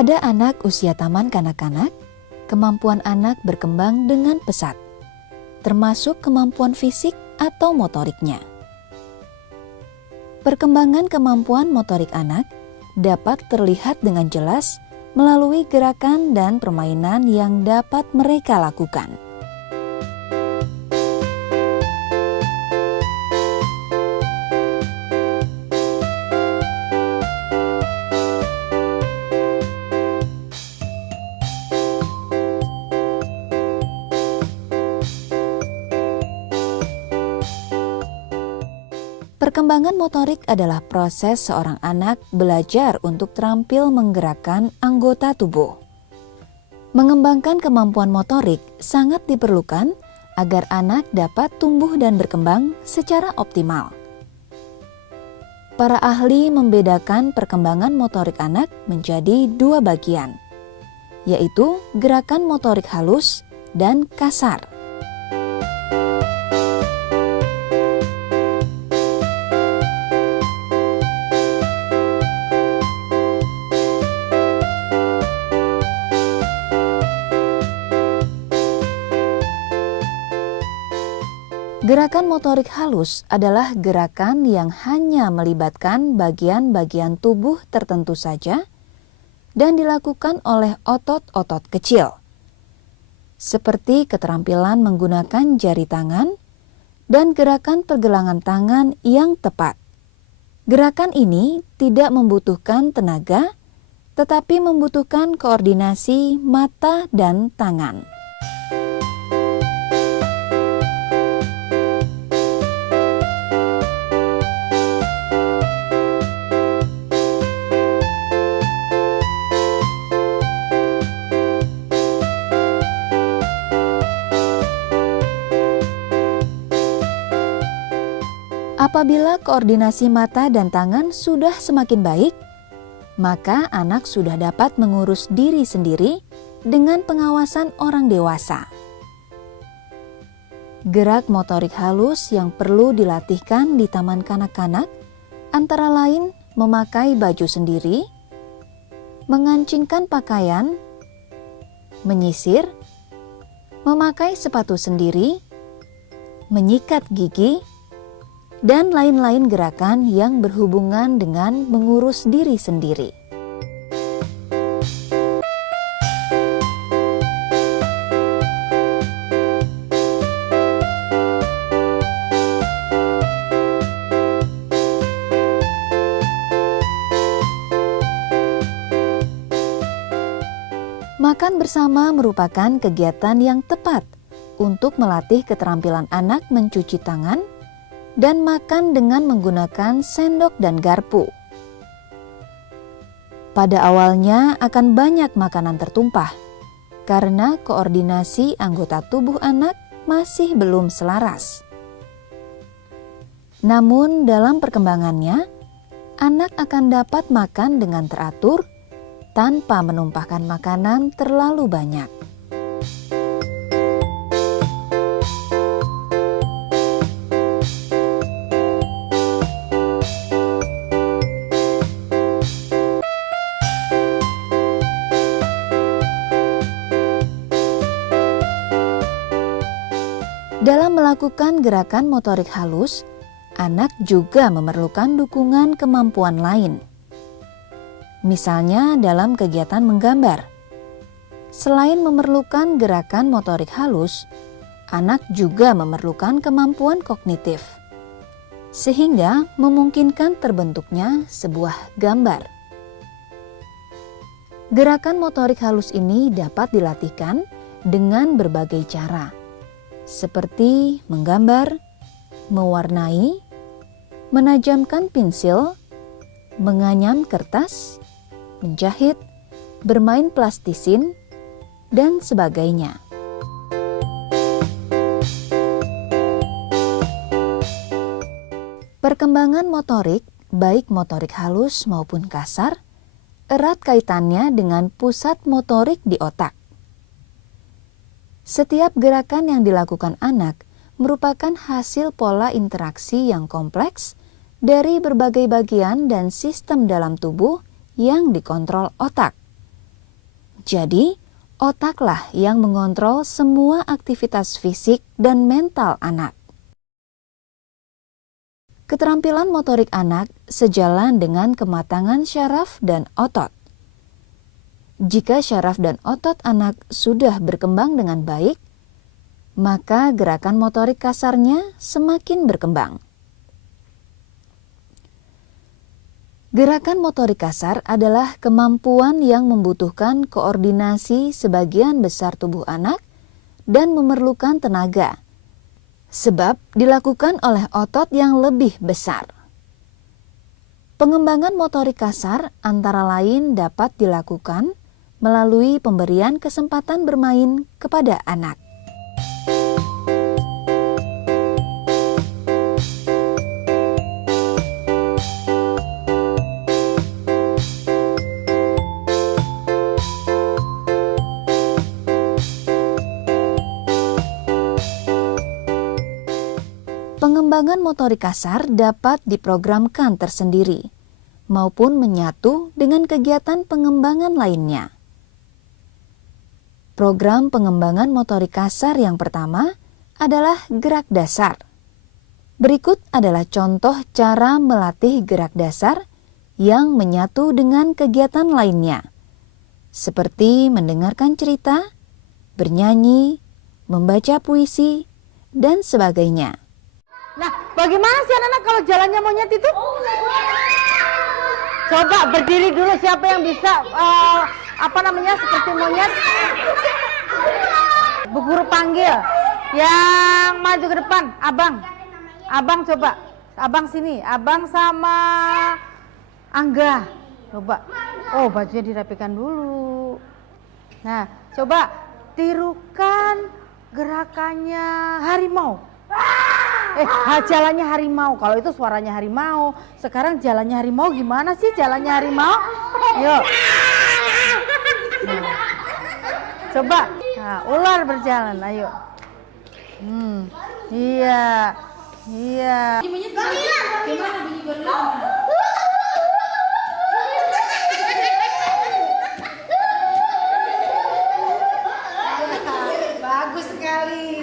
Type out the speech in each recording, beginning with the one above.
Pada anak usia taman kanak-kanak, kemampuan anak berkembang dengan pesat, termasuk kemampuan fisik atau motoriknya. Perkembangan kemampuan motorik anak dapat terlihat dengan jelas melalui gerakan dan permainan yang dapat mereka lakukan. Perkembangan motorik adalah proses seorang anak belajar untuk terampil menggerakkan anggota tubuh. Mengembangkan kemampuan motorik sangat diperlukan agar anak dapat tumbuh dan berkembang secara optimal. Para ahli membedakan perkembangan motorik anak menjadi dua bagian, yaitu gerakan motorik halus dan kasar. Gerakan motorik halus adalah gerakan yang hanya melibatkan bagian-bagian tubuh tertentu saja dan dilakukan oleh otot-otot kecil, seperti keterampilan menggunakan jari tangan dan gerakan pergelangan tangan yang tepat. Gerakan ini tidak membutuhkan tenaga, tetapi membutuhkan koordinasi mata dan tangan. Apabila koordinasi mata dan tangan sudah semakin baik, maka anak sudah dapat mengurus diri sendiri dengan pengawasan orang dewasa. Gerak motorik halus yang perlu dilatihkan di taman kanak-kanak antara lain memakai baju sendiri, mengancingkan pakaian, menyisir, memakai sepatu sendiri, menyikat gigi, dan lain-lain gerakan yang berhubungan dengan mengurus diri sendiri. Makan bersama merupakan kegiatan yang tepat untuk melatih keterampilan anak mencuci tangan dan makan dengan menggunakan sendok dan garpu. Pada awalnya akan banyak makanan tertumpah karena koordinasi anggota tubuh anak masih belum selaras. Namun dalam perkembangannya, anak akan dapat makan dengan teratur tanpa menumpahkan makanan terlalu banyak. Dalam melakukan gerakan motorik halus, anak juga memerlukan dukungan kemampuan lain. Misalnya dalam kegiatan menggambar. Selain memerlukan gerakan motorik halus, anak juga memerlukan kemampuan kognitif, sehingga memungkinkan terbentuknya sebuah gambar. Gerakan motorik halus ini dapat dilatihkan dengan berbagai cara, seperti menggambar, mewarnai, menajamkan pensil, menganyam kertas, menjahit, bermain plastisin, dan sebagainya. Perkembangan motorik, baik motorik halus maupun kasar, erat kaitannya dengan pusat motorik di otak. Setiap gerakan yang dilakukan anak merupakan hasil pola interaksi yang kompleks dari berbagai bagian dan sistem dalam tubuh yang dikontrol otak. Jadi, otaklah yang mengontrol semua aktivitas fisik dan mental anak. Keterampilan motorik anak sejalan dengan kematangan syaraf dan otot. Jika syaraf dan otot anak sudah berkembang dengan baik, maka gerakan motorik kasarnya semakin berkembang. Gerakan motorik kasar adalah kemampuan yang membutuhkan koordinasi sebagian besar tubuh anak dan memerlukan tenaga, sebab dilakukan oleh otot yang lebih besar. Pengembangan motorik kasar antara lain dapat dilakukan melalui pemberian kesempatan bermain kepada anak. Pengembangan motorik kasar dapat diprogramkan tersendiri, maupun menyatu dengan kegiatan pengembangan lainnya. Program pengembangan motorik kasar yang pertama adalah gerak dasar. Berikut adalah contoh cara melatih gerak dasar yang menyatu dengan kegiatan lainnya, seperti mendengarkan cerita, bernyanyi, membaca puisi, dan sebagainya. Nah, bagaimana sih anak-anak kalau jalannya monyet itu? Coba berdiri dulu, siapa yang bisa seperti monyet? Bu Guru panggil yang maju ke depan, abang coba, abang sini, abang sama Angga, coba. Oh, bajunya dirapikan dulu. Nah, coba tirukan gerakannya harimau. Jalannya harimau. Kalau itu suaranya harimau. Sekarang jalannya harimau gimana sih jalannya harimau? Yuk. Nah. Coba. Nah, ular berjalan. Ayo. Iya. Iya. Gimana bunyi gorila? Bagus sekali.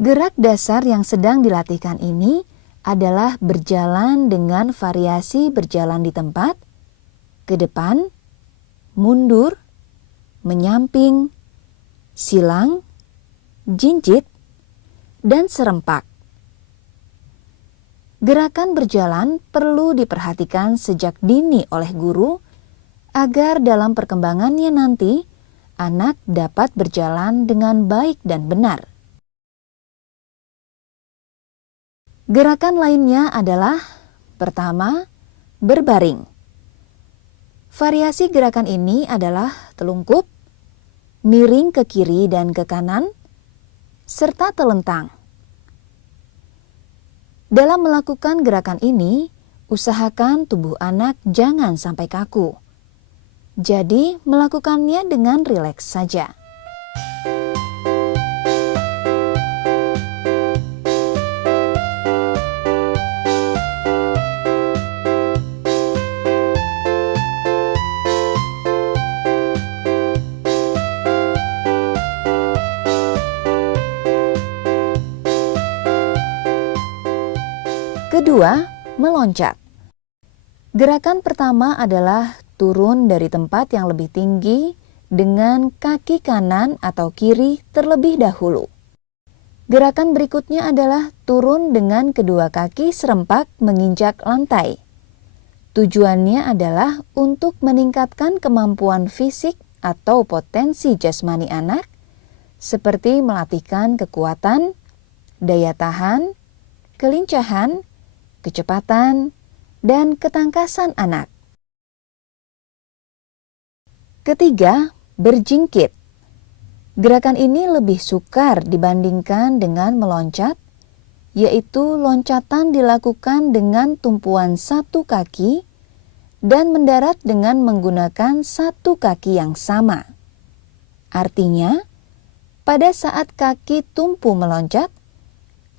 Gerak dasar yang sedang dilatihkan ini adalah berjalan dengan variasi berjalan di tempat, ke depan, mundur, menyamping, silang, jinjit, dan serempak. Gerakan berjalan perlu diperhatikan sejak dini oleh guru agar dalam perkembangannya nanti anak dapat berjalan dengan baik dan benar. Gerakan lainnya adalah pertama, berbaring. Variasi gerakan ini adalah telungkup, miring ke kiri dan ke kanan, serta telentang. Dalam melakukan gerakan ini, usahakan tubuh anak jangan sampai kaku. Jadi, melakukannya dengan rileks saja. Kedua, meloncat. Gerakan pertama adalah turun dari tempat yang lebih tinggi dengan kaki kanan atau kiri terlebih dahulu. Gerakan berikutnya adalah turun dengan kedua kaki serempak menginjak lantai. Tujuannya adalah untuk meningkatkan kemampuan fisik atau potensi jasmani anak, seperti melatihkan kekuatan, daya tahan, kelincahan, kecepatan, dan ketangkasan anak. Ketiga, berjingkit. Gerakan ini lebih sukar dibandingkan dengan meloncat, yaitu loncatan dilakukan dengan tumpuan satu kaki dan mendarat dengan menggunakan satu kaki yang sama. Artinya, pada saat kaki tumpu meloncat,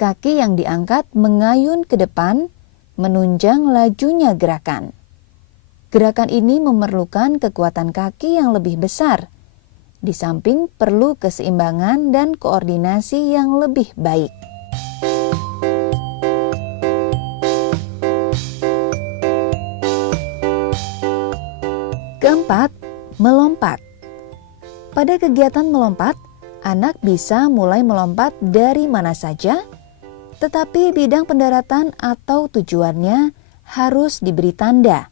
kaki yang diangkat mengayun ke depan, menunjang lajunya gerakan. Gerakan ini memerlukan kekuatan kaki yang lebih besar, di samping perlu keseimbangan dan koordinasi yang lebih baik. Keempat, melompat. Pada kegiatan melompat, anak bisa mulai melompat dari mana saja, tetapi bidang pendaratan atau tujuannya harus diberi tanda,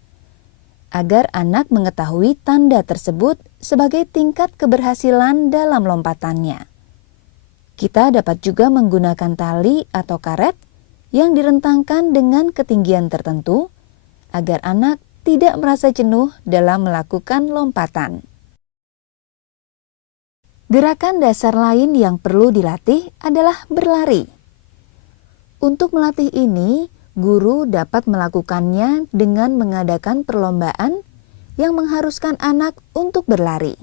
agar anak mengetahui tanda tersebut sebagai tingkat keberhasilan dalam lompatannya. Kita dapat juga menggunakan tali atau karet yang direntangkan dengan ketinggian tertentu, agar anak tidak merasa jenuh dalam melakukan lompatan. Gerakan dasar lain yang perlu dilatih adalah berlari. Untuk melatih ini, guru dapat melakukannya dengan mengadakan perlombaan yang mengharuskan anak untuk berlari.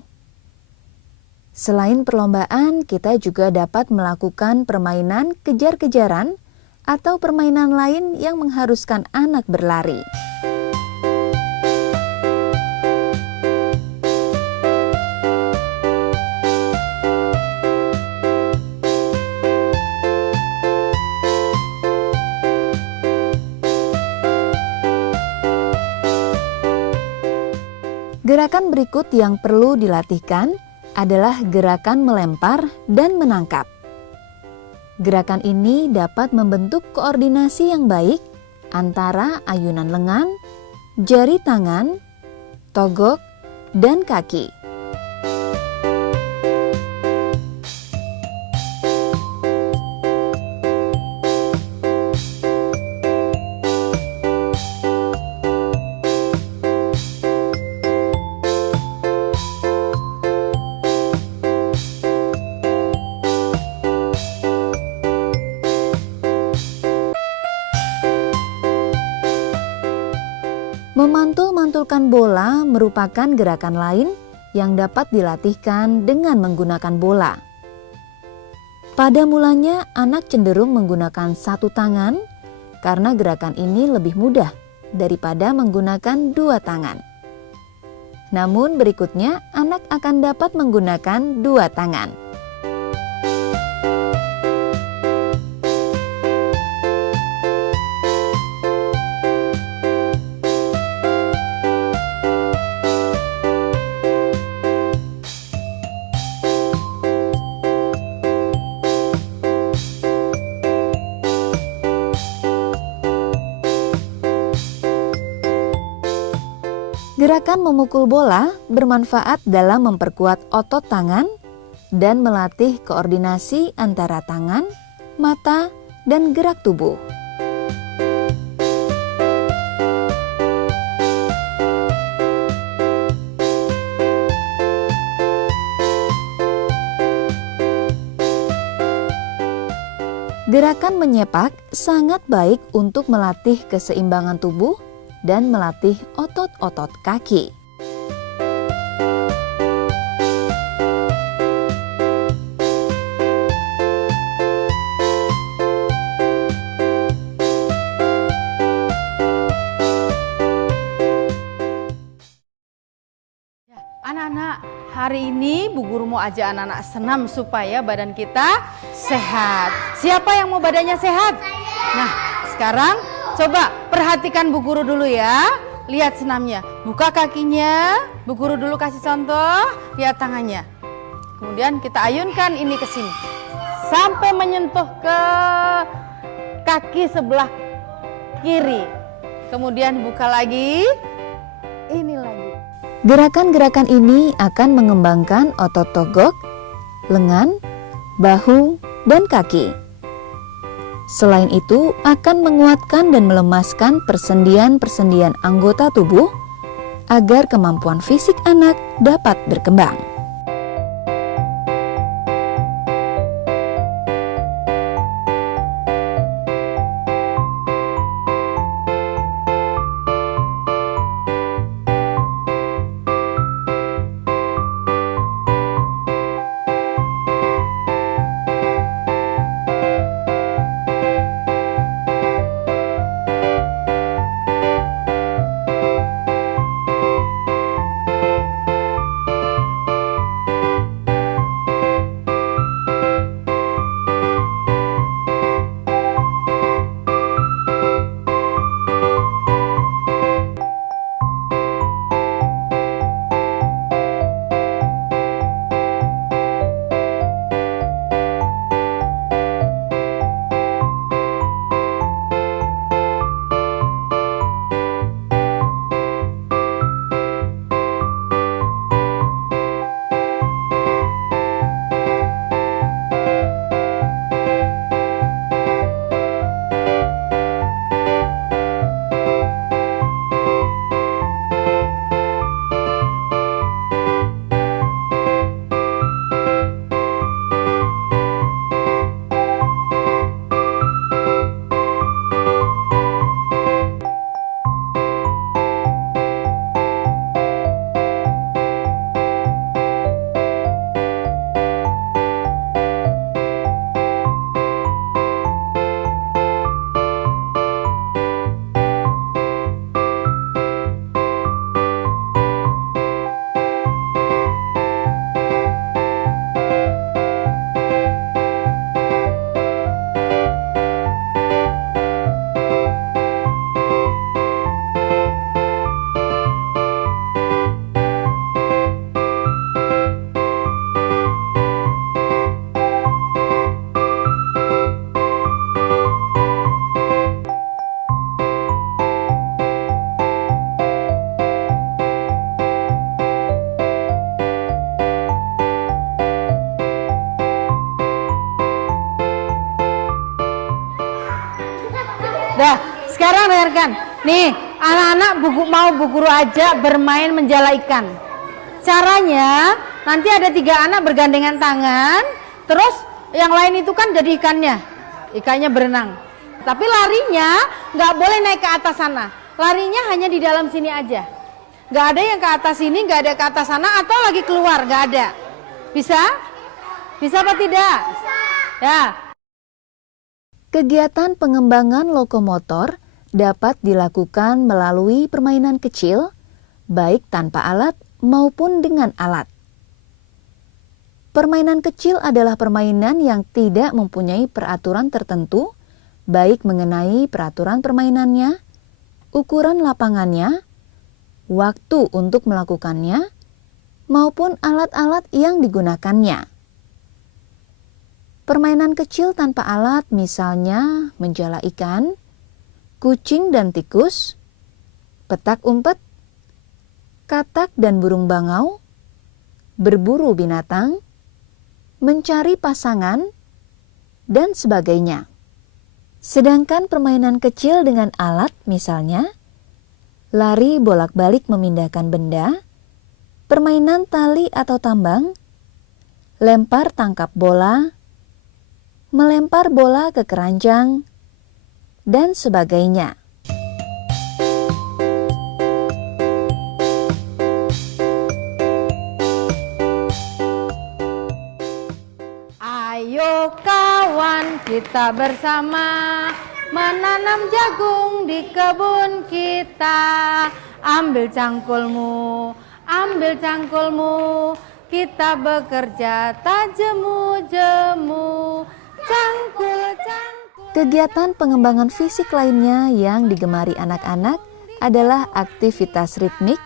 Selain perlombaan, kita juga dapat melakukan permainan kejar-kejaran atau permainan lain yang mengharuskan anak berlari. Gerakan berikut yang perlu dilatihkan adalah gerakan melempar dan menangkap. Gerakan ini dapat membentuk koordinasi yang baik antara ayunan lengan, jari tangan, togok, dan kaki. Memantul-mantulkan bola merupakan gerakan lain yang dapat dilatihkan dengan menggunakan bola. Pada mulanya, anak cenderung menggunakan satu tangan karena gerakan ini lebih mudah daripada menggunakan dua tangan. Namun berikutnya, anak akan dapat menggunakan dua tangan. Gerakan memukul bola bermanfaat dalam memperkuat otot tangan dan melatih koordinasi antara tangan, mata, dan gerak tubuh. Gerakan menyepak sangat baik untuk melatih keseimbangan tubuh dan melatih otot-otot kaki. Anak-anak, hari ini Bu Guru mau ajak anak-anak senam supaya badan kita sehat. Siapa yang mau badannya sehat? Nah, sekarang coba perhatikan Bu Guru dulu ya. Lihat senamnya. Buka kakinya. Bu Guru dulu kasih contoh. Lihat tangannya. Kemudian kita ayunkan ini ke sini. Sampai menyentuh ke kaki sebelah kiri. Kemudian buka lagi. Ini lagi. Gerakan-gerakan ini akan mengembangkan otot togok, lengan, bahu, dan kaki. Selain itu, akan menguatkan dan melemaskan persendian-persendian anggota tubuh agar kemampuan fisik anak dapat berkembang. Dah, sekarang dengarkan. Nih, anak-anak mau Bu Guru ajak bermain menjala ikan. Caranya, nanti ada 3 anak bergandengan tangan, terus yang lain itu kan jadi ikannya. Ikannya berenang. Tapi larinya nggak boleh naik ke atas sana. Larinya hanya di dalam sini aja. Nggak ada yang ke atas sini, nggak ada ke atas sana, atau lagi keluar, nggak ada. Bisa? Bisa apa tidak? Bisa. Ya. Kegiatan pengembangan lokomotor dapat dilakukan melalui permainan kecil, baik tanpa alat maupun dengan alat. Permainan kecil adalah permainan yang tidak mempunyai peraturan tertentu, baik mengenai peraturan permainannya, ukuran lapangannya, waktu untuk melakukannya, maupun alat-alat yang digunakannya. Permainan kecil tanpa alat misalnya menjala ikan, kucing dan tikus, petak umpet, katak dan burung bangau, berburu binatang, mencari pasangan, dan sebagainya. Sedangkan permainan kecil dengan alat misalnya lari bolak-balik memindahkan benda, permainan tali atau tambang, lempar tangkap bola, melempar bola ke keranjang, dan sebagainya. Ayo kawan, kita bersama menanam jagung di kebun kita. Ambil cangkulmu, kita bekerja tak jemu-jemu. Cangkul. Kegiatan pengembangan fisik lainnya yang digemari anak-anak adalah aktivitas ritmik,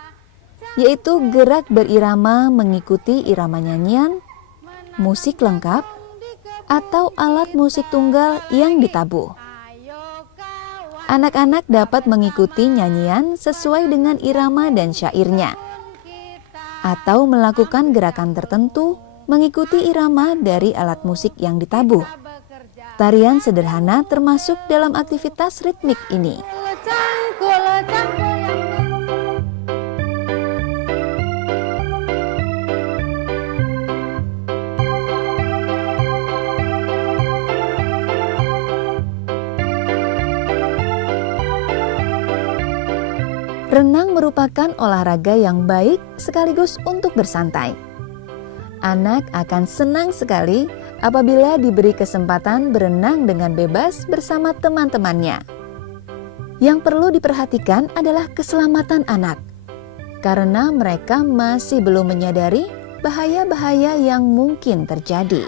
yaitu gerak berirama mengikuti irama nyanyian, musik lengkap, atau alat musik tunggal yang ditabuh. Anak-anak dapat mengikuti nyanyian sesuai dengan irama dan syairnya, atau melakukan gerakan tertentu mengikuti irama dari alat musik yang ditabuh. Tarian sederhana termasuk dalam aktivitas ritmik ini. Renang merupakan olahraga yang baik sekaligus untuk bersantai. Anak akan senang sekali apabila diberi kesempatan berenang dengan bebas bersama teman-temannya. Yang perlu diperhatikan adalah keselamatan anak, karena mereka masih belum menyadari bahaya-bahaya yang mungkin terjadi.